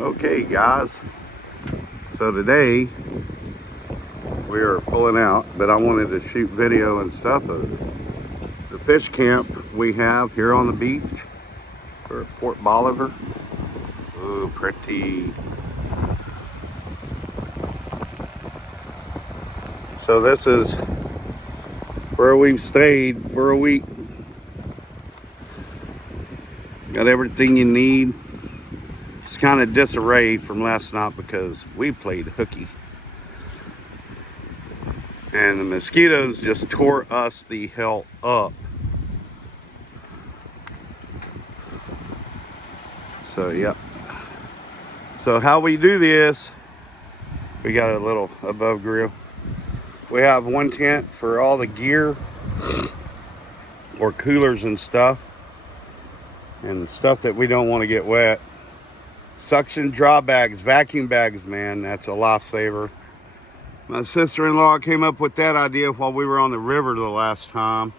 Okay guys, so today we are pulling out, but I wanted to shoot video and stuff of the fish camp we have here on the beach for Port Bolivar. Ooh, pretty. So this is where we've stayed for a week. Got everything you need. It's kind of disarray from last night because we played hooky. And the mosquitoes just tore us the hell up. So, yeah. So how we do this, we got a little above grill. We have one tent for all the gear or coolers and stuff that we don't want to get wet. Suction draw bags, vacuum bags, man, that's a lifesaver. My sister-in-law came up with that idea while we were on the river the last time,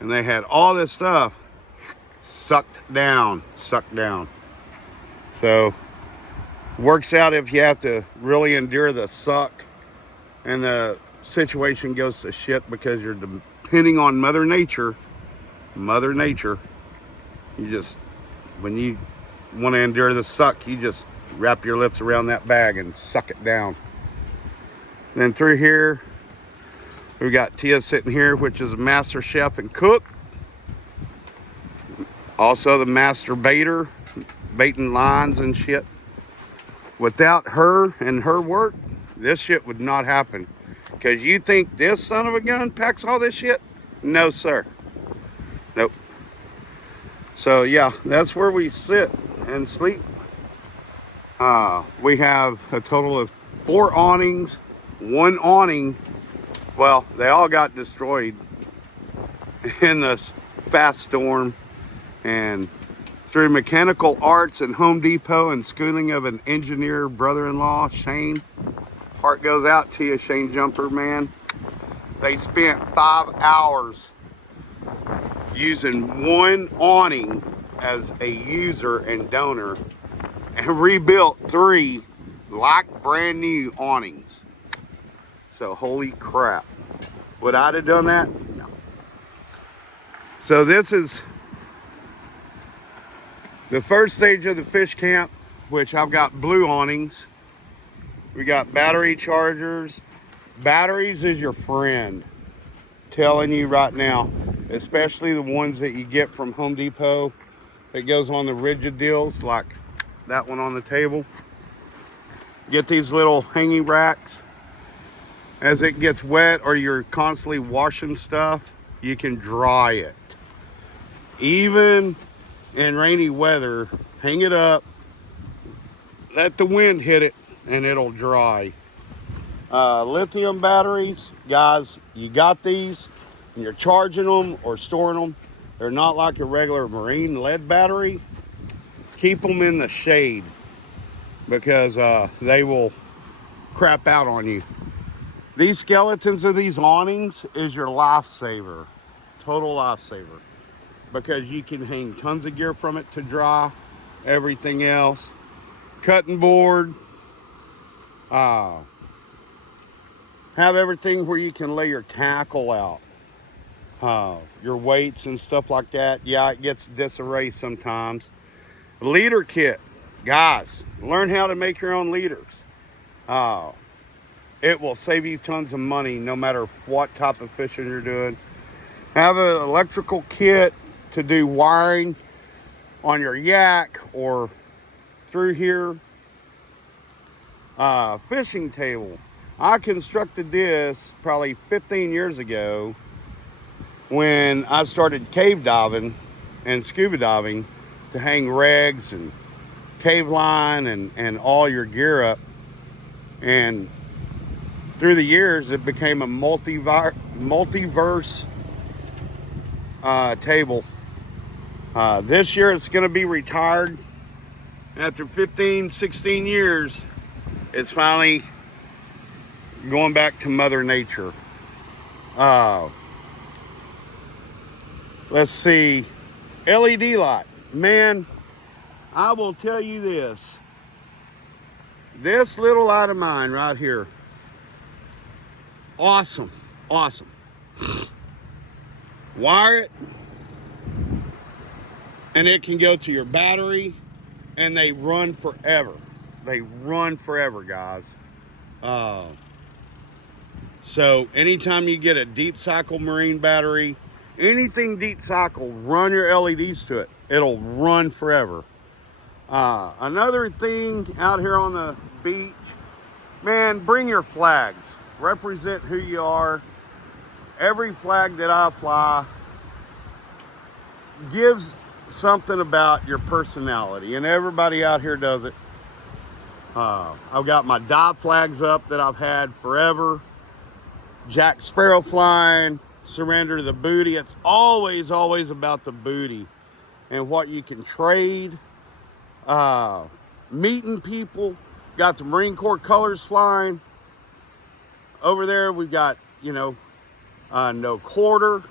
and they had all this stuff sucked down. So works out if you have to really endure the suck and the situation goes to shit because you're depending on Mother Nature. You just, when you want to endure the suck, you just wrap your lips around that bag and suck it down. Then through here, we got Tia sitting here, which is a master chef and cook. Also the master baiter, baiting lines and shit. Without her and her work, this shit would not happen. Because you think this son of a gun packs all this shit? No, sir. Nope. So yeah, that's where we sit and sleep. We have a total of 4 awnings. One awning, well, they all got destroyed in this fast storm, and through mechanical arts and Home Depot and schooling of an engineer brother-in-law, Shane. Heart goes out to you, Shane Jumper, man. They spent 5 hours using one awning as a user and donor and rebuilt 3 like brand new awnings. So holy crap. Would I have done that? No. So this is the first stage of the fish camp, which I've got blue awnings. We got battery chargers. Batteries is your friend. Telling you right now, especially the ones that you get from Home Depot that goes on the rigid deals, like that one on the table. Get these little hanging racks. As it gets wet or you're constantly washing stuff, you can dry it. Even in rainy weather, hang it up, let the wind hit it, and it'll dry. Lithium batteries, guys, you got these, and you're charging them or storing them. They're not like a regular marine lead battery. Keep them in the shade because they will crap out on you. These skeletons of these awnings is your lifesaver, total lifesaver, because you can hang tons of gear from it to dry, everything else. Cutting board, have everything where you can lay your tackle out, your weights and stuff like that. Yeah, it gets disarray sometimes. Leader kit, guys, learn how to make your own leaders. It will save you tons of money no matter what type of fishing you're doing. Have an electrical kit to do wiring on your yak or through here. Fishing table. I constructed this probably 15 years ago when I started cave diving and scuba diving to hang regs and cave line and all your gear up. And through the years, it became a multiverse table. This year, it's going to be retired. After 15, 16 years, it's finally going back to Mother Nature. Let's see. LED light. Man, I will tell you this. This little light of mine right here, awesome, awesome. Wire it, and it can go to your battery, and they run forever. They run forever, guys. So anytime you get a deep cycle marine battery, anything deep cycle, run your LEDs to it. It'll run forever. Another thing out here on the beach, man, bring your flags. Represent who you are. Every flag that I fly gives something about your personality, and everybody out here does it. I've got my dive flags up that I've had forever. Jack Sparrow flying, surrender the booty. It's always about the booty and what you can trade. Meeting people. Got the Marine Corps colors flying. Over there we've got, no quarter,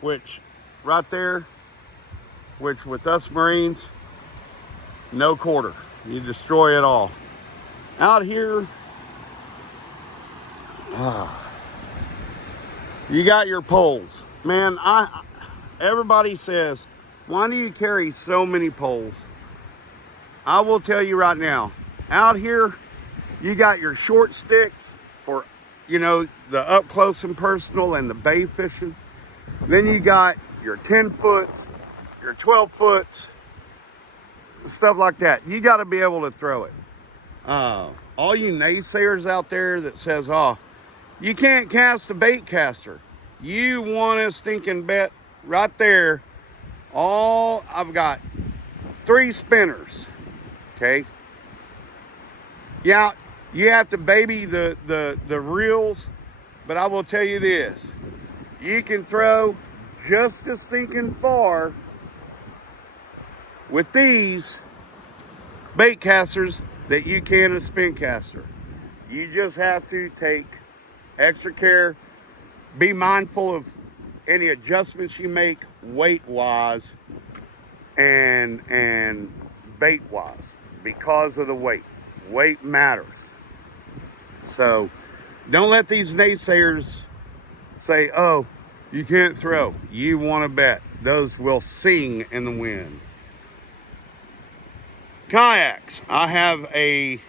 which right there, which with us Marines, no quarter. You destroy it all. Out here, you got your poles. Man, everybody says, why do you carry so many poles? I will tell you right now, out here, you got your short sticks for, the up close and personal and the bay fishing. Then you got your 10 foots, your 12 foots, stuff like that. You got to be able to throw it. All you naysayers out there that says, oh, you can't cast a bait caster. You want a stinking bet right there. I've got 3 spinners. Okay. Yeah, you have to baby the reels, but I will tell you this. You can throw just as stinking far with these bait casters that you can a spin caster. You just have to take extra care, be mindful of any adjustments you make weight wise and bait wise because of the weight. Weight matters. So don't let these naysayers say, oh, you can't throw. You want to bet. Those will sing in the wind. Kayaks. I have a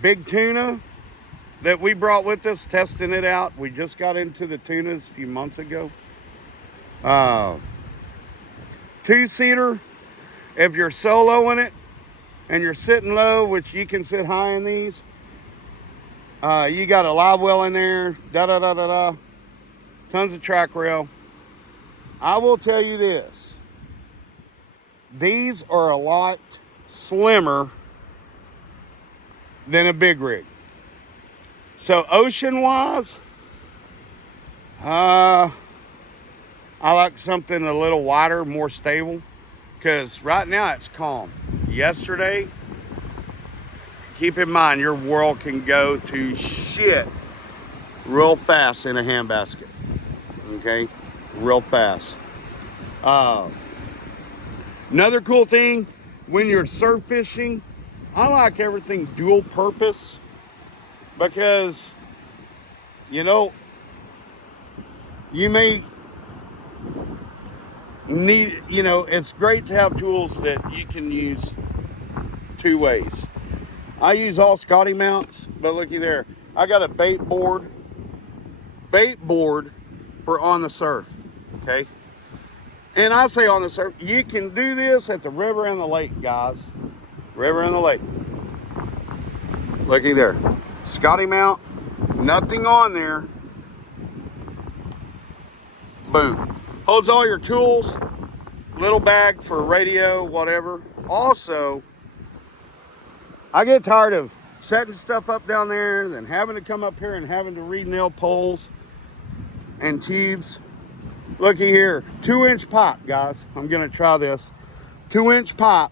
big tuna that we brought with us, testing it out. We just got into the tunas a few months ago. 2-seater. If you're soloing it and you're sitting low, which you can sit high in these, you got a live well in there, tons of track rail. I will tell you this. These are a lot slimmer than a big rig. So ocean-wise, I like something a little wider, more stable, because right now it's calm. Yesterday, keep in mind your world can go to shit real fast in a handbasket. Okay, real fast. Another cool thing when you're surf fishing, I like everything dual purpose because you may need, it's great to have tools that you can use 2 ways. I use all Scotty mounts, but looky there. I got a bait board for on the surf, okay? And I say on the surf, you can do this at the river and the lake, guys. River and the lake. Looky there. Scotty mount, nothing on there. Boom. Holds all your tools, little bag for radio, whatever. Also, I get tired of setting stuff up down there, then having to come up here and having to re-nail poles and tubes. Looky here, 2-inch pipe, guys. I'm gonna try this. 2-inch pipe,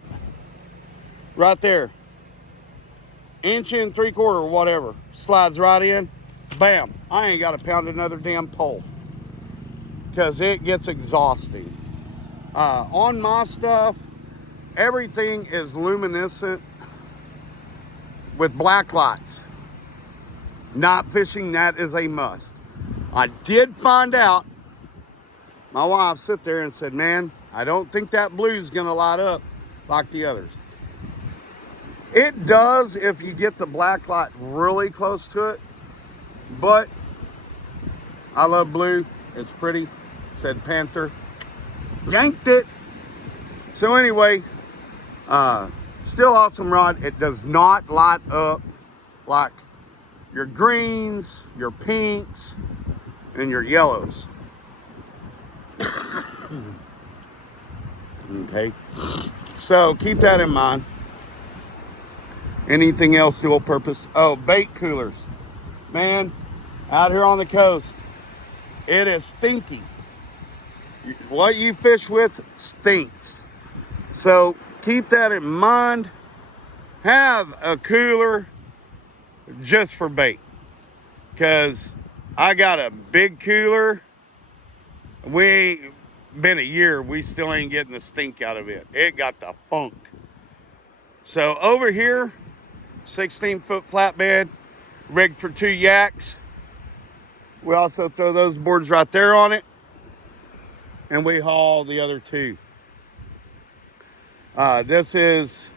right there. 1 3/4 or whatever. Slides right in, bam. I ain't gotta pound another damn pole because it gets exhausting. On my stuff, everything is luminescent. with black lights. Not fishing, that is a must. I did find out, my wife sit there and said, man, I don't think that blue's gonna light up like the others. It does if you get the black light really close to it, but I love blue, it's pretty, said Panther, yanked it. So anyway, still awesome rod. It does not light up like your greens, your pinks, and your yellows. Okay, so keep that in mind. Anything else dual purpose? Oh, bait coolers. Man, out here on the coast, it is stinky. What you fish with stinks. So keep that in mind. Have a cooler just for bait. Because I got a big cooler. Been a year, we still ain't getting the stink out of it. It got the funk. So over here, 16-foot flatbed, rigged for 2 yaks. We also throw those boards right there on it, and we haul the other 2. This is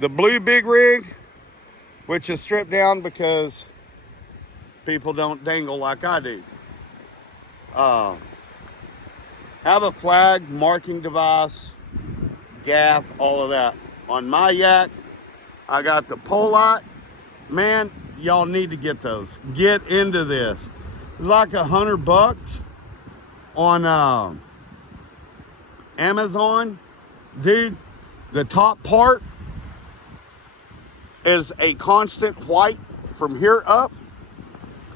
the blue big rig, which is stripped down because people don't dangle like I do. Have a flag, marking device, gaff, all of that. On my yak, I got the pole light. Man, y'all need to get those. Get into this. It's like $100 on Amazon. Dude, the top part is a constant white from here up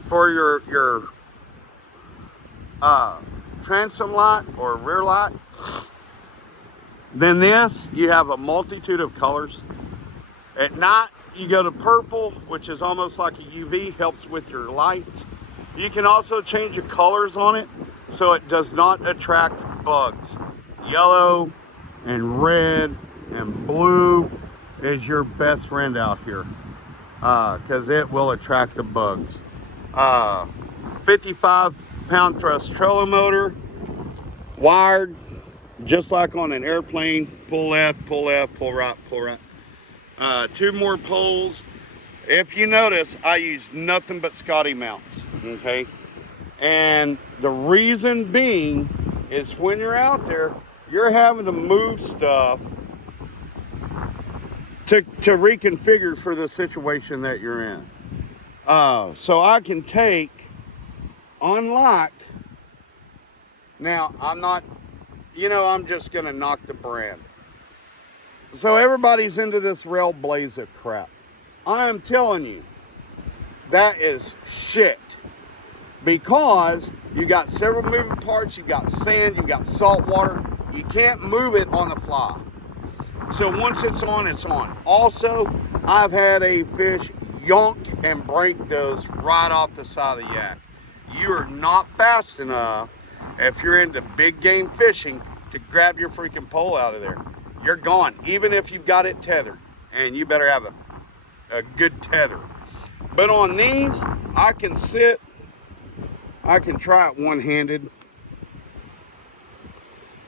for your transom light or rear light. Then this, you have a multitude of colors. At night, you go to purple, which is almost like a UV, helps with your lights. You can also change the colors on it so it does not attract bugs. Yellow and red and blue is your best friend out here because it will attract the bugs. 55-pound thrust trolling motor, wired, just like on an airplane. Pull left, pull left, pull right, pull right. 2 more poles. If you notice, I use nothing but Scotty mounts, okay? And the reason being is when you're out there, you're having to move stuff to reconfigure for the situation that you're in. So I can take, unlock, now I'm not, I'm just gonna knock the brand. So everybody's into this Railblazer crap. I am telling you, that is shit. Because you got several moving parts, you've got sand, you've got salt water. You can't move it on the fly. So once it's on, it's on. Also, I've had a fish yonk and break those right off the side of the yak. You are not fast enough, if you're into big game fishing, to grab your freaking pole out of there. You're gone, even if you've got it tethered. And you better have a good tether. But on these, I can try it one-handed.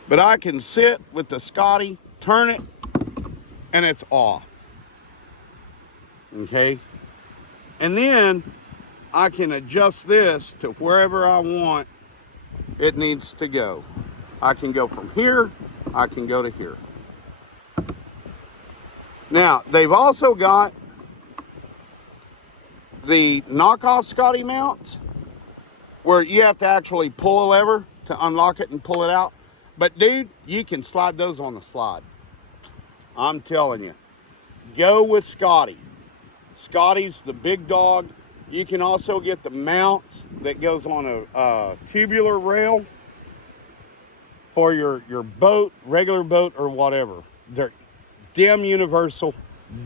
But I can sit with the Scotty, turn it, and it's off. Okay? And then I can adjust this to wherever I want it needs to go. I can go from here, I can go to here. Now, they've also got the knockoff Scotty mounts where you have to actually pull a lever to unlock it and pull it out. But dude, you can slide those on the slide. I'm telling you, go with Scotty. Scotty's the big dog. You can also get the mounts that goes on a tubular rail for your boat, regular boat or whatever. They're damn universal.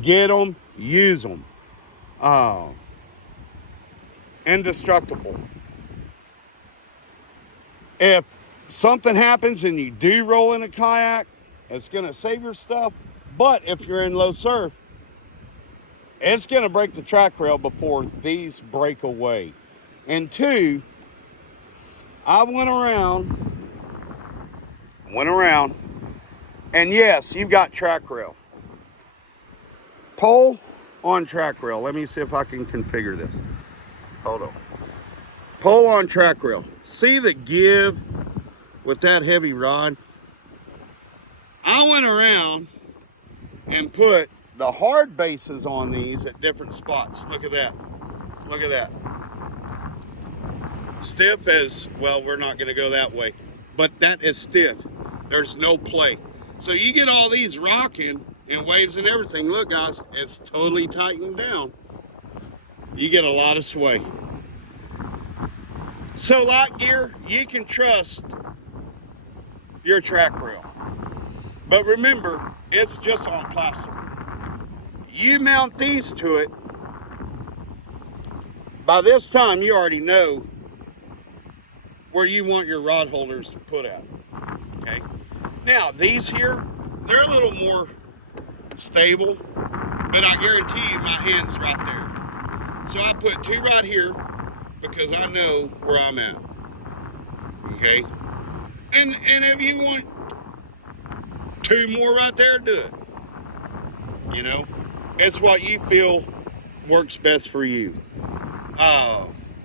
Get them, use them. Indestructible. If something happens and you do roll in a kayak, it's going to save your stuff. But if you're in low surf, it's going to break the track rail before these break away. And two, I went around, and yes, you've got track rail. Pole on track rail. Let me see if I can configure this. Hold on. Pole on track rail. See the give with that heavy rod? I went around and put the hard bases on these at different spots. Look at that. Look at that. Stiff as, well, we're not going to go that way. But that is stiff. There's no play. So you get all these rocking and waves and everything. Look, guys, it's totally tightened down. You get a lot of sway. So light gear, you can trust your track rail. But remember, it's just on plastic. You mount these to it. By this time, you already know where you want your rod holders to put at. Okay. Now, these here, they're a little more stable, but I guarantee you my hand's right there. So I put two right here because I know where I'm at. Okay. And if you want two more right there, do it. You know, it's what you feel works best for you.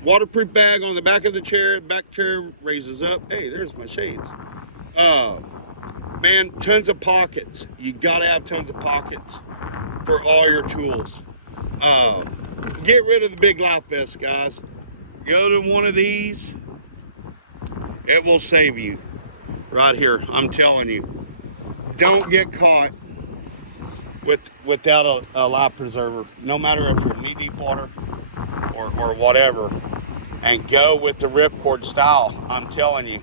Waterproof bag on the back of the chair. Back chair raises up. Hey, there's my shades. Man, tons of pockets. You gotta have tons of pockets for all your tools. Get rid of the big life vest, guys. Go to one of these. It will save you. Right here, I'm telling you. Don't get caught without a life preserver, no matter if you're in knee-deep water or whatever, and go with the ripcord style. I'm telling you,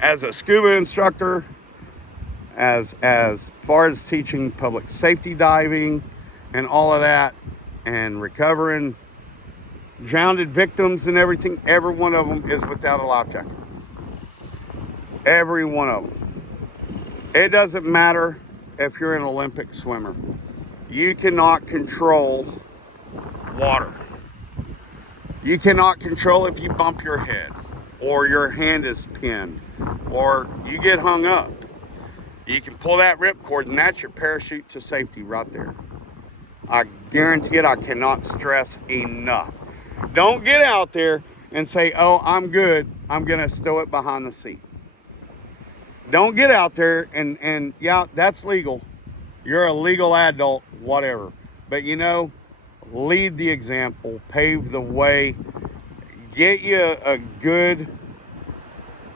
as a scuba instructor, as far as teaching public safety diving and all of that, and recovering drowned victims and everything, every one of them is without a life jacket. Every one of them. It doesn't matter if you're an Olympic swimmer. You cannot control water. You cannot control if you bump your head or your hand is pinned or you get hung up. You can pull that ripcord and that's your parachute to safety right there. I guarantee it. I cannot stress enough. Don't get out there and say, oh, I'm good. I'm going to stow it behind the seat. Don't get out there and yeah, that's legal. You're a legal adult, whatever. But you know, lead the example, pave the way, get you a good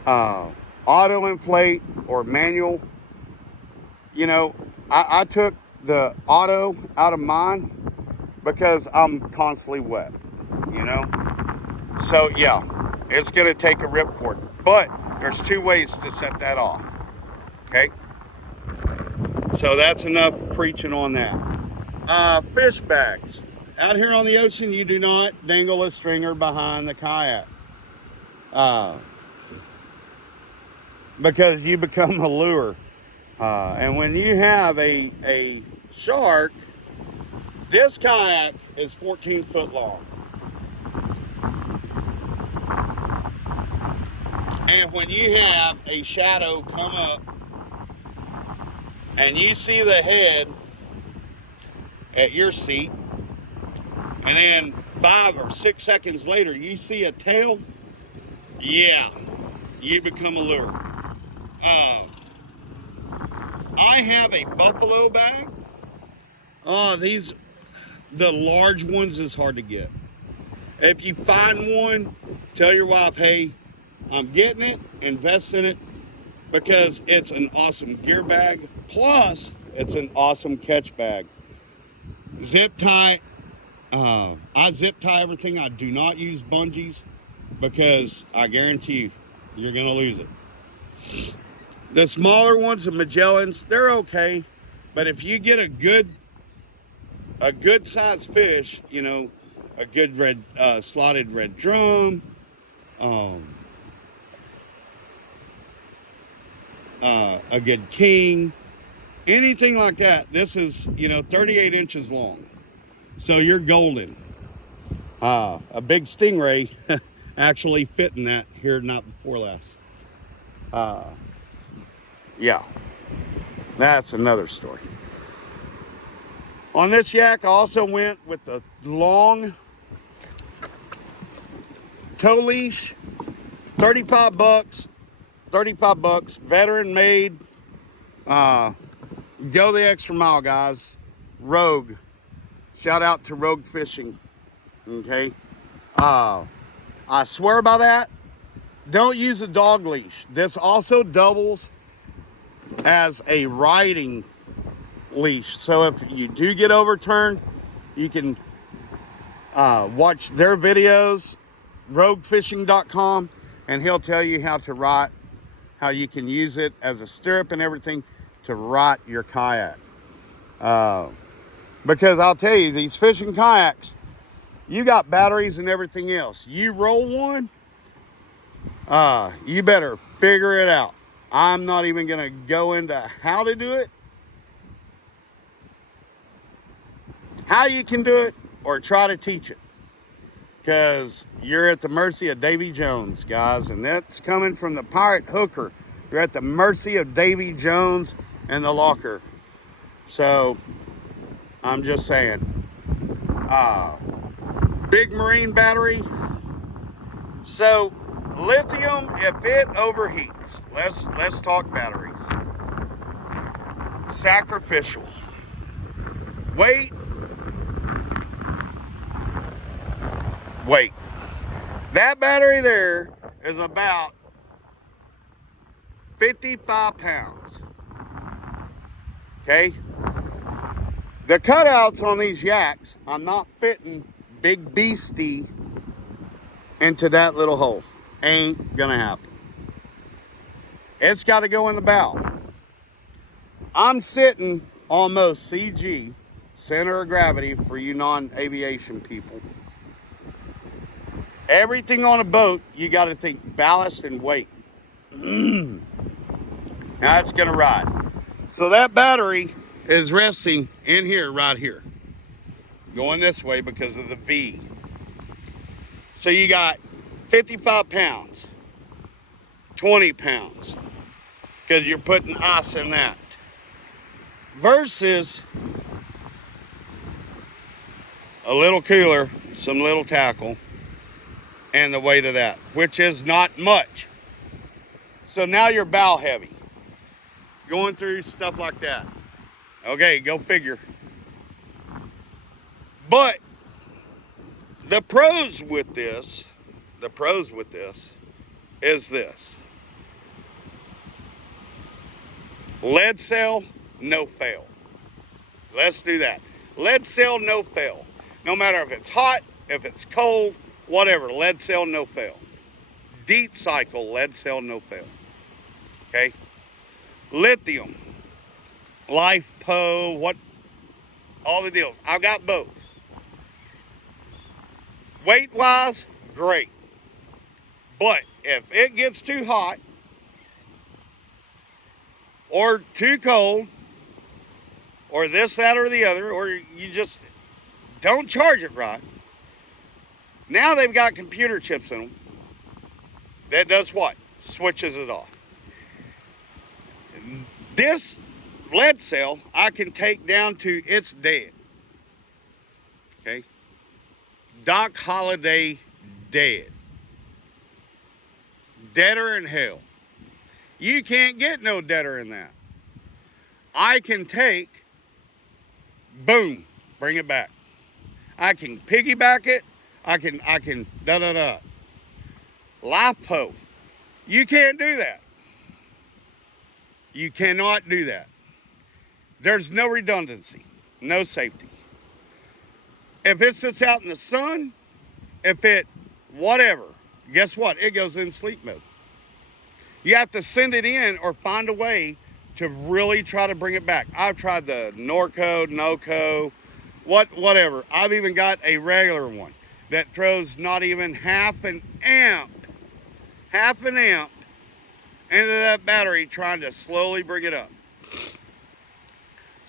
auto inflate or manual. You know, I took the auto out of mine because I'm constantly wet, you know. So yeah, it's gonna take a ripcord, but there's two ways to set that off. Okay, so that's enough preaching on that. Fish bags. Out here on the ocean, you do not dangle a stringer behind the kayak. Because you become a lure. And when you have a shark, this kayak is 14 foot long. And when you have a shadow come up and you see the head at your seat, and then 5 or 6 seconds later you see a tail, yeah, you become a lure. I have a buffalo bag. The large ones is hard to get. If you find one, tell your wife, hey, I'm getting it, invest in it, because it's an awesome gear bag, plus it's an awesome catch bag. Zip tie, I zip tie everything. I do not use bungees because I guarantee you, you're gonna lose it. The smaller ones, the Magellans, they're okay, but if you get a good sized fish, you know, a good red slotted red drum, a good king, anything like that, this is, 38 inches long. So you're golden. A big stingray actually fit in that here not before last. Yeah, that's another story. On this yak, I also went with the long tow leash, 35 bucks, 35 bucks, veteran made. Go the extra mile, guys. Rogue. Shout out to Rogue Fishing. Okay. I swear by that. Don't use a dog leash. This also doubles as a riding leash. So if you do get overturned, you can watch their videos, roguefishing.com, and he'll tell you how to rot, how you can use it as a stirrup and everything to rot your kayak. Because I'll tell you, these fishing kayaks, you got batteries and everything else. You roll one, you better figure it out. I'm not even going to go into how to do it, how you can do it, or try to teach it. Because you're at the mercy of Davy Jones, guys. And that's coming from the pirate hooker. You're at the mercy of Davy Jones and the locker. So, I'm just saying. Big marine battery. So, lithium, if it overheats, let's talk batteries. Sacrificial. Wait. That battery there is about 55 pounds. Okay? The cutouts on these yaks, I'm not fitting big beastie into that little hole. Ain't gonna happen. It's got to go in the bow. I'm sitting almost CG, center of gravity for you non-aviation people. Everything on a boat, you got to think ballast and weight. Now it's gonna ride. So that battery is resting in here, right here. Going this way because of the V. So you got 55 pounds, 20 pounds, because you're putting ice in that. Versus a little cooler, some little tackle, and the weight of that, which is not much. So now you're bow heavy. Going through stuff like that. Okay, go figure. But the pros with this is this. Lead cell, no fail. Let's do that. Lead cell, no fail. No matter if it's hot, if it's cold, whatever, lead cell, no fail. Deep cycle, lead cell, no fail. Okay? Lithium, Life Po, all the deals. I've got both. Weight-wise, great. But if it gets too hot or too cold or this, that, or the other, or you just don't charge it right, now they've got computer chips in them that does what? Switches it off. This lead cell I can take down to it's dead. Okay? Doc Holliday dead. Deader in hell. You can't get no deader in that. I can take, boom, bring it back. I can piggyback it. I can da-da-da. Life Po. You can't do that. You cannot do that. There's no redundancy, no safety. If it sits out in the sun, if it, whatever, guess what? It goes in sleep mode. You have to send it in or find a way to really try to bring it back. I've tried the Norco, NoCo, whatever. I've even got a regular one that throws not even half an amp into that battery trying to slowly bring it up.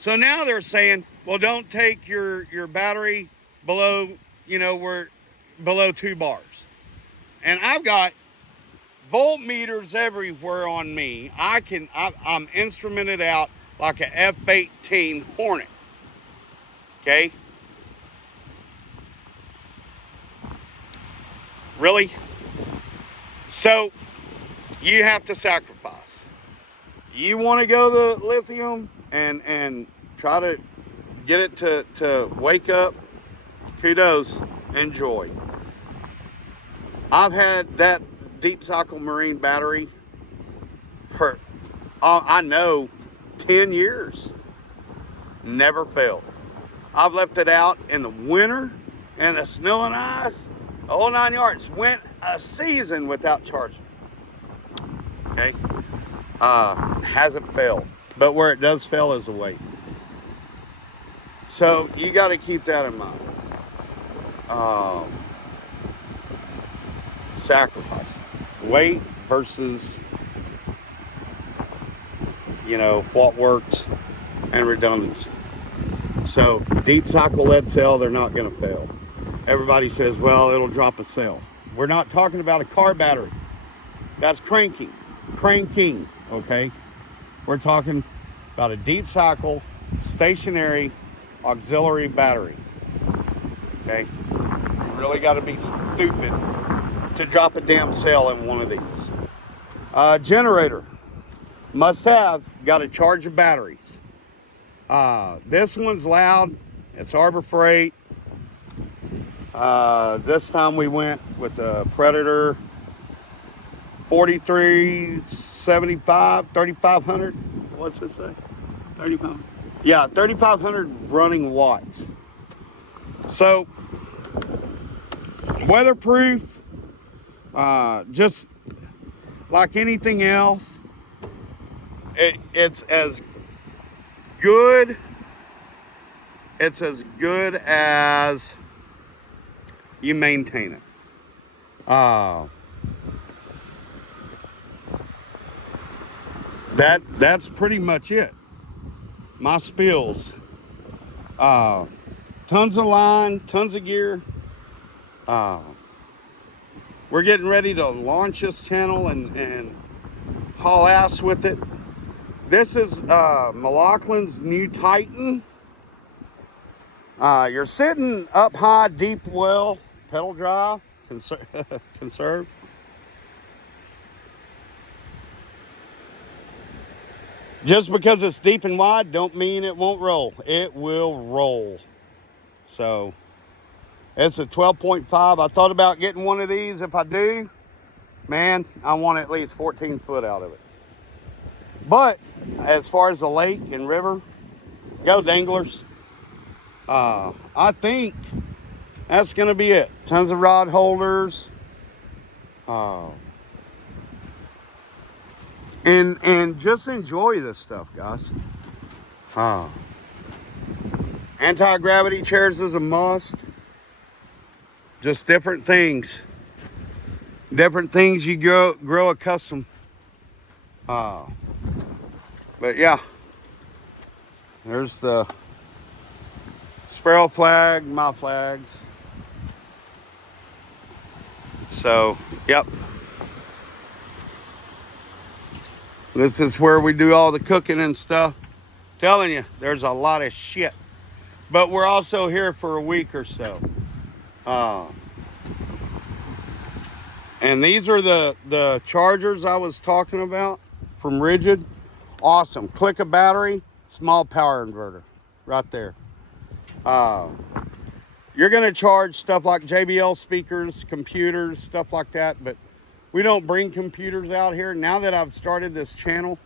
So now they're saying, well, don't take your battery below, we're below 2 bars. And I've got voltmeters everywhere on me. I'm instrumented out like a F-18 Hornet. Okay? Really? So you have to sacrifice. You want to go the lithium and try to get it to wake up, kudos, enjoy. I've had that deep cycle marine battery for, I know, 10 years. Never failed. I've left it out in the winter and the snow and ice, the whole 9 yards. Went a season without charging. Okay? Hasn't failed. But where it does fail is the weight. So you got to keep that in mind. Sacrifice. Weight versus, what works and redundancy. So deep cycle lead cell, they're not going to fail. Everybody says, well, it'll drop a cell. We're not talking about a car battery. That's cranking, okay? We're talking about a deep cycle, stationary, auxiliary battery, okay? You really got to be stupid to drop a damn cell in one of these. Generator, must have, got to charge the batteries. This one's loud. It's Harbor Freight. This time we went with the Predator 4375, 3500. What's it say? 3500. Yeah, 3500 running watts. So weatherproof, just like anything else, it's as good as you maintain it. That's pretty much it. My spills. Tons of line, tons of gear. We're getting ready to launch this channel and haul ass with it. This is Malachlan's new Titan. You're sitting up high, deep well, pedal drive, conserve. Just because it's deep and wide don't mean it won't roll. It will roll. So it's a 12.5. I thought about getting one of these. If I do, man, I want at least 14 foot out of it. But as far as the lake and river, go danglers. I think that's going to be it. Tons of rod holders. And just enjoy this stuff, guys. Anti-gravity chairs is a must. Just different things. Different things you grow accustomed. But yeah. There's the Sparrow flag, my flags. So, yep. This is where we do all the cooking and stuff. Telling you, there's a lot of shit. But we're also here for a week or so. And these are the chargers I was talking about from Rigid. Awesome. Click a battery, small power inverter. Right there. You're going to charge stuff like JBL speakers, computers, stuff like that. But we don't bring computers out here. Now that I've started this channel,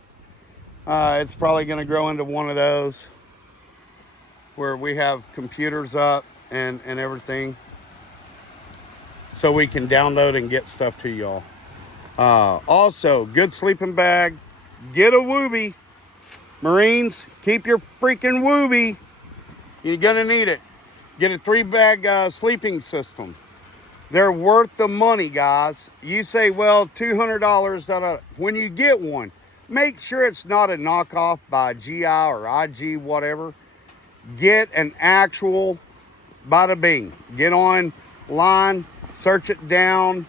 it's probably going to grow into one of those where we have computers up and everything, so we can download and get stuff to y'all. Also, good sleeping bag. Get a Wooby. Marines, keep your freaking Wooby. You're going to need it. Get a 3-bag sleeping system. They're worth the money, guys. You say, well, $200. When you get one, make sure it's not a knockoff by GI or IG, whatever. Get an actual bada bing. Get online, search it down.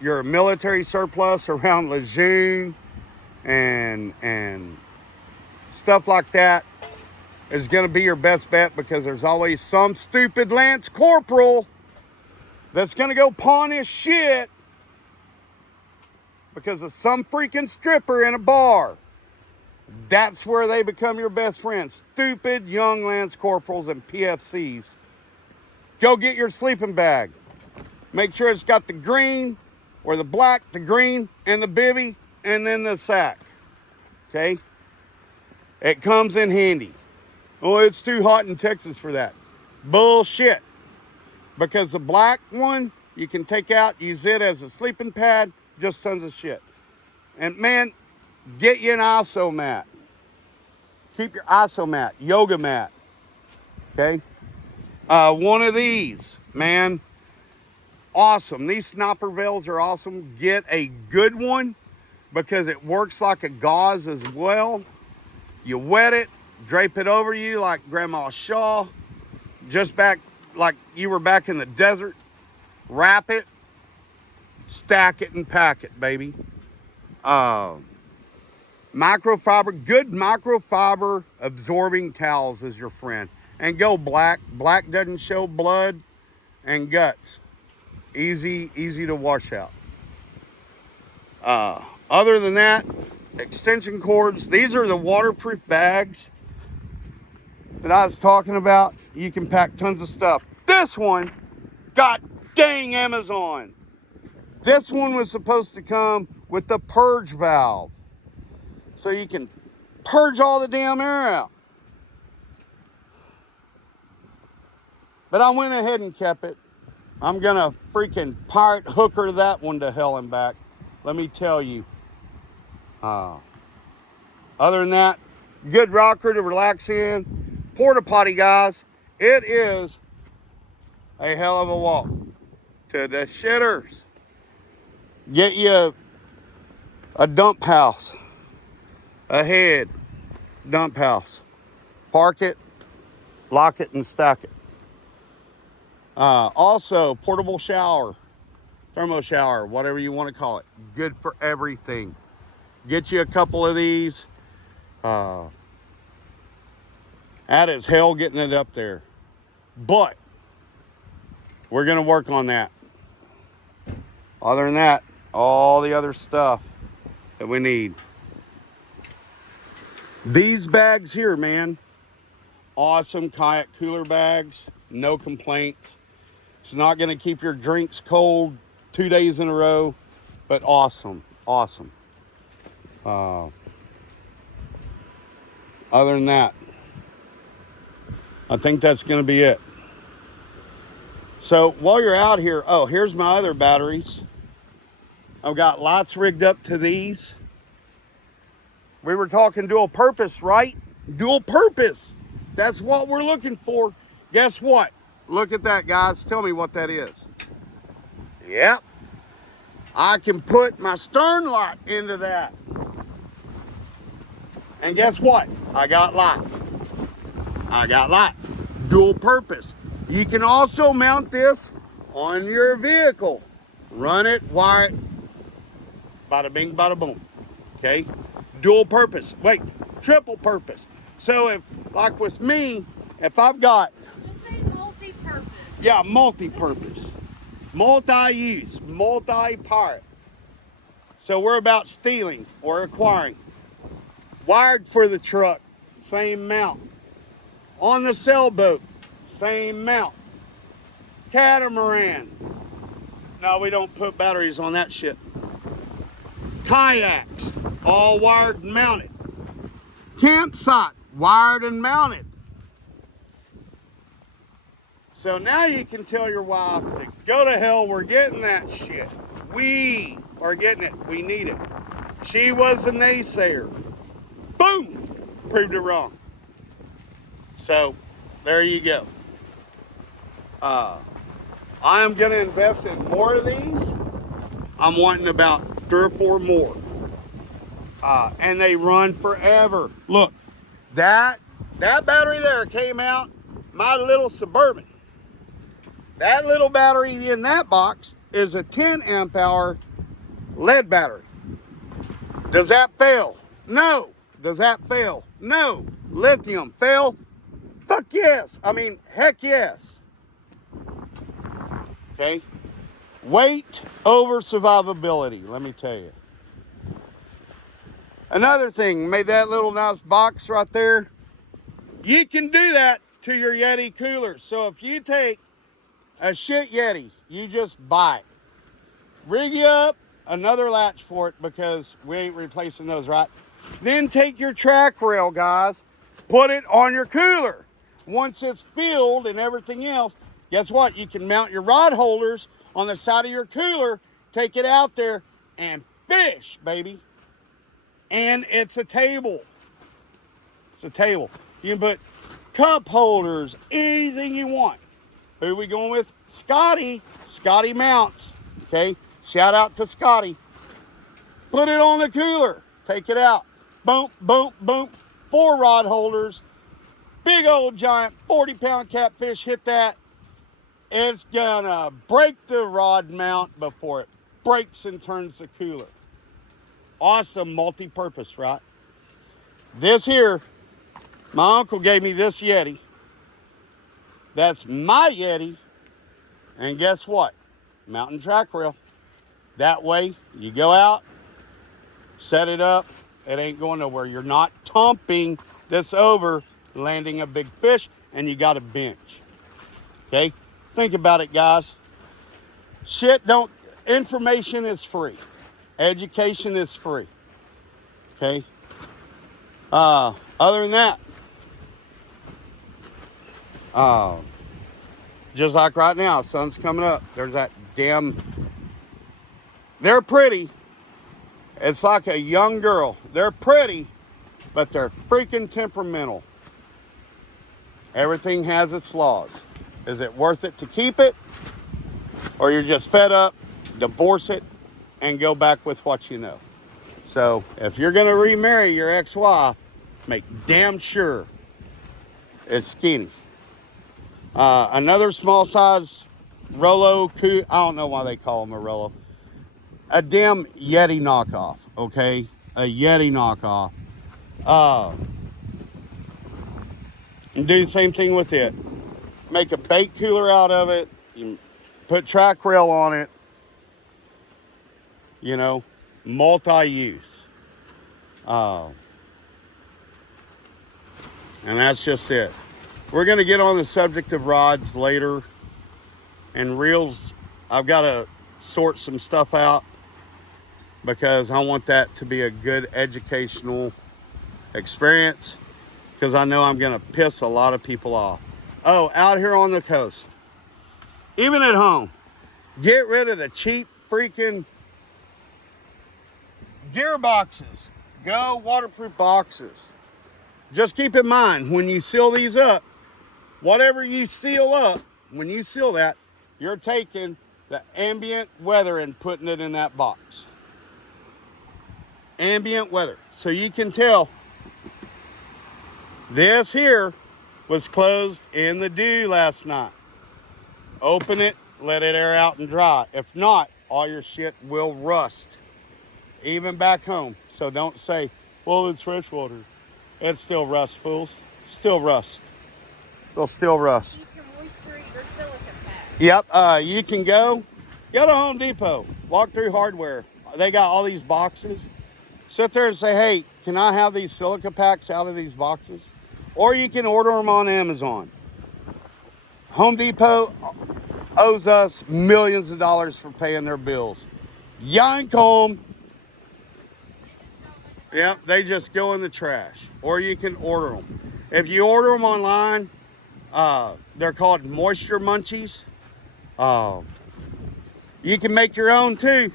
Your military surplus around Lejeune and stuff like that is going to be your best bet, because there's always some stupid Lance Corporal that's going to go pawn his shit because of some freaking stripper in a bar. That's where they become your best friends. Stupid young Lance Corporals and PFCs. Go get your sleeping bag. Make sure it's got the green or the black, the green, and the bivvy, and then the sack. Okay? It comes in handy. Oh, it's too hot in Texas for that. Bullshit. Because the black one, you can take out, use it as a sleeping pad, just tons of shit. And man, get you an ISO mat. Keep your ISO mat, yoga mat. Okay? One of these, man, awesome. These sniper veils are awesome. Get a good one because it works like a gauze as well. You wet it, drape it over you like Grandma Shaw, just back like you were back in the desert. Wrap it, stack it, and pack it, baby. Microfiber, good microfiber absorbing towels is your friend. And go black. Black doesn't show blood and guts. Easy to wash out. Other than that, extension cords. These are the waterproof bags that I was talking about. You can pack tons of stuff. This one, god dang Amazon. This one was supposed to come with the purge valve, so you can purge all the damn air out. But I went ahead and kept it. I'm gonna freaking pirate hooker that one to hell and back. Let me tell you. Other than that, good rocker to relax in. Porta potty, guys. It is a hell of a walk to the shitters. Get you a dump house. A head dump house. Park it, lock it, and stack it. Also, portable shower, thermo shower, whatever you want to call it. Good for everything. Get you a couple of these. That is hell getting it up there. But we're going to work on that. Other than that, all the other stuff that we need. These bags here, man. Awesome kayak cooler bags. No complaints. It's not going to keep your drinks cold 2 days in a row, but awesome. Awesome. Other than that, I think that's going to be it. So while you're out here, oh, here's my other batteries. I've got lights rigged up to these. We were talking dual purpose, right? Dual purpose. That's what we're looking for. Guess what? Look at that, guys. Tell me what that is. Yep. I can put my stern light into that. And guess what? I got light. I got light. Dual purpose. You can also mount this on your vehicle. Run it, wire it. Bada bing, bada boom. Okay? Dual purpose. Wait, triple purpose. So if, like with me, if I've got... Just say multi-purpose. Yeah, multi-purpose. Multi-use. Multi-part. So we're about stealing or acquiring. Wired for the truck, same mount. On the sailboat, same mount. Catamaran. No, we don't put batteries on that shit. Kayaks, all wired and mounted. Campsite, wired and mounted. So now you can tell your wife to go to hell, we're getting that shit. We are getting it, we need it. She was a naysayer. Boom, proved it wrong. So there you go. I am gonna invest in more of these. I'm wanting about 3 or 4 more. And they run forever. Look, that battery there came out my little Suburban. That little battery in that box is a 10 amp hour lead battery. Does that fail? No. Does that fail? No. Lithium fail? Fuck yes. I mean, heck yes. Okay. Weight over survivability, let me tell you. Another thing, made that little nice box right there. You can do that to your Yeti cooler. So if you take a shit Yeti, you just buy it. Rig you up another latch for it because we ain't replacing those, right? Then take your track rail, guys, put it on your cooler. Once it's filled and everything else, guess what? You can mount your rod holders on the side of your cooler, take it out there and fish, baby. And it's a table. It's a table. You can put cup holders, anything you want. Who are we going with? Scotty. Scotty Mounts. Okay? Shout out to Scotty. Put it on the cooler. Take it out. Boom, boom, boom. 4 rod holders. Big old giant 40-pound catfish hit that. It's gonna break the rod mount before it breaks and turns the cooler. Awesome multi-purpose, right? This here, my uncle gave me this Yeti. That's my Yeti. And guess what? Mountain track rail. That way, you go out, set it up, it ain't going nowhere. You're not tumping this over, landing a big fish, and you got a bench. Okay? Think about it, guys. Information is free. Education is free. Okay? Other than that, just like right now, sun's coming up. There's that damn, they're pretty. It's like a young girl. They're pretty, but they're freaking temperamental. Everything has its flaws. Is it worth it to keep it? Or you're just fed up, divorce it, and go back with what you know. So if you're gonna remarry your ex-wife, make damn sure it's skinny. Another small size Rollo, I don't know why they call them a Rollo. A damn Yeti knockoff, okay? A Yeti knockoff. And do the same thing with it. Make a bait cooler out of it. You put track rail on it. You know, multi-use. And that's just it. We're going to get on the subject of rods later. And reels, I've got to sort some stuff out because I want that to be a good educational experience because I know I'm going to piss a lot of people off. Oh, out here on the coast, even at home, get rid of the cheap freaking gear boxes. Go waterproof boxes. Just keep in mind, when you seal these up, whatever you seal up, when you seal that, you're taking the ambient weather and putting it in that box. Ambient weather. So you can tell this here was closed in the dew last night. Open it, let it air out and dry. If not, all your shit will rust. Even back home. So don't say, well, it's fresh water. It's still rust, fools. Still rust. It'll still rust. Keep your moisture in your silica pack. Yep, you can go to Home Depot, walk through hardware. They got all these boxes. Sit there and say, hey, can I have these silica packs out of these boxes? Or you can order them on Amazon. Home Depot owes us millions of dollars for paying their bills. Yank them. Yep, they just go in the trash. Or you can order them. If you order them online, they're called moisture munchies. You can make your own too.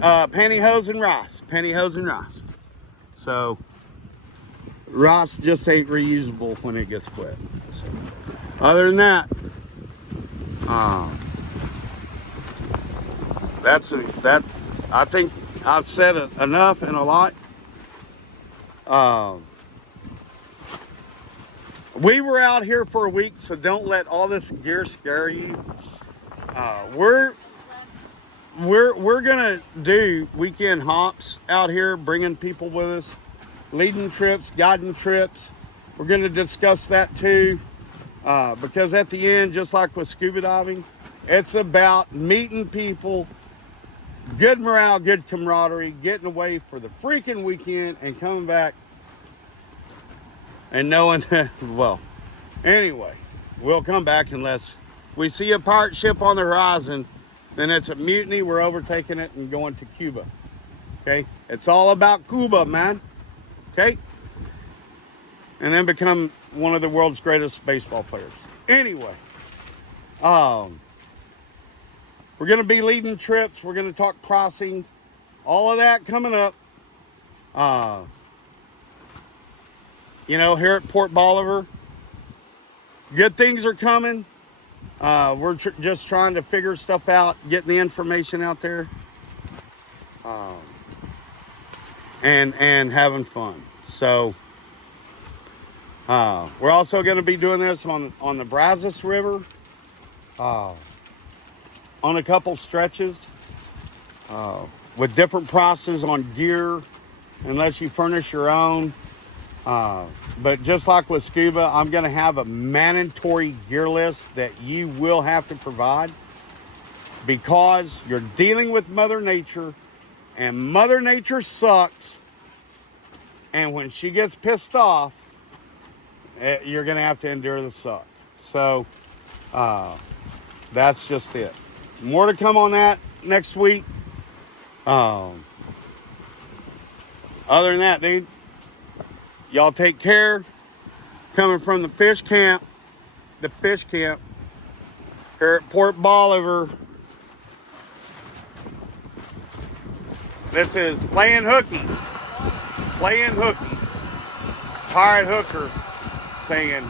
Pantyhose and rice. Pantyhose and rice. So, rice just ain't reusable when it gets wet. So, other than that, I think I've said enough and a lot. Um, we were out here for a week, so don't let all this gear scare you. We're gonna do weekend hops out here, bringing people with us, leading trips, guiding trips. We're gonna discuss that too, because at the end, just like with scuba diving, it's about meeting people, good morale, good camaraderie, getting away for the freaking weekend and coming back and knowing that, well, anyway, we'll come back unless we see a pirate ship on the horizon, then it's a mutiny. We're overtaking it and going to Cuba. Okay? It's all about Cuba, man. Okay? And then become one of the world's greatest baseball players. Anyway, we're going to be leading trips. We're going to talk pricing. All of that coming up. Here at Port Bolivar, good things are coming. We're just trying to figure stuff out, getting the information out there, and having fun. So we're also going to be doing this on the Brazos River, on a couple stretches, with different prices on gear, unless you furnish your own. But just like with scuba, I'm going to have a mandatory gear list that you will have to provide, because you're dealing with Mother Nature, and Mother Nature sucks. And when she gets pissed off, you're going to have to endure the suck. So that's just it. More to come on that next week. Other than that, dude, y'all take care. Coming from the fish camp here at Port Bolivar. This is Playin Hookie. Playin Hookie. Pirate Hooker saying,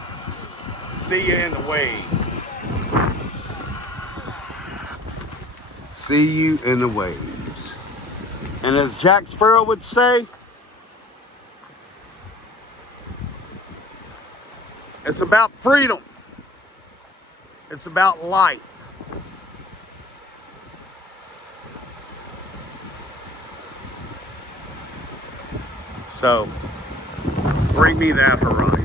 see you in the wave. See you in the waves. And as Jack Sparrow would say, it's about freedom. It's about life. So, bring me that horizon.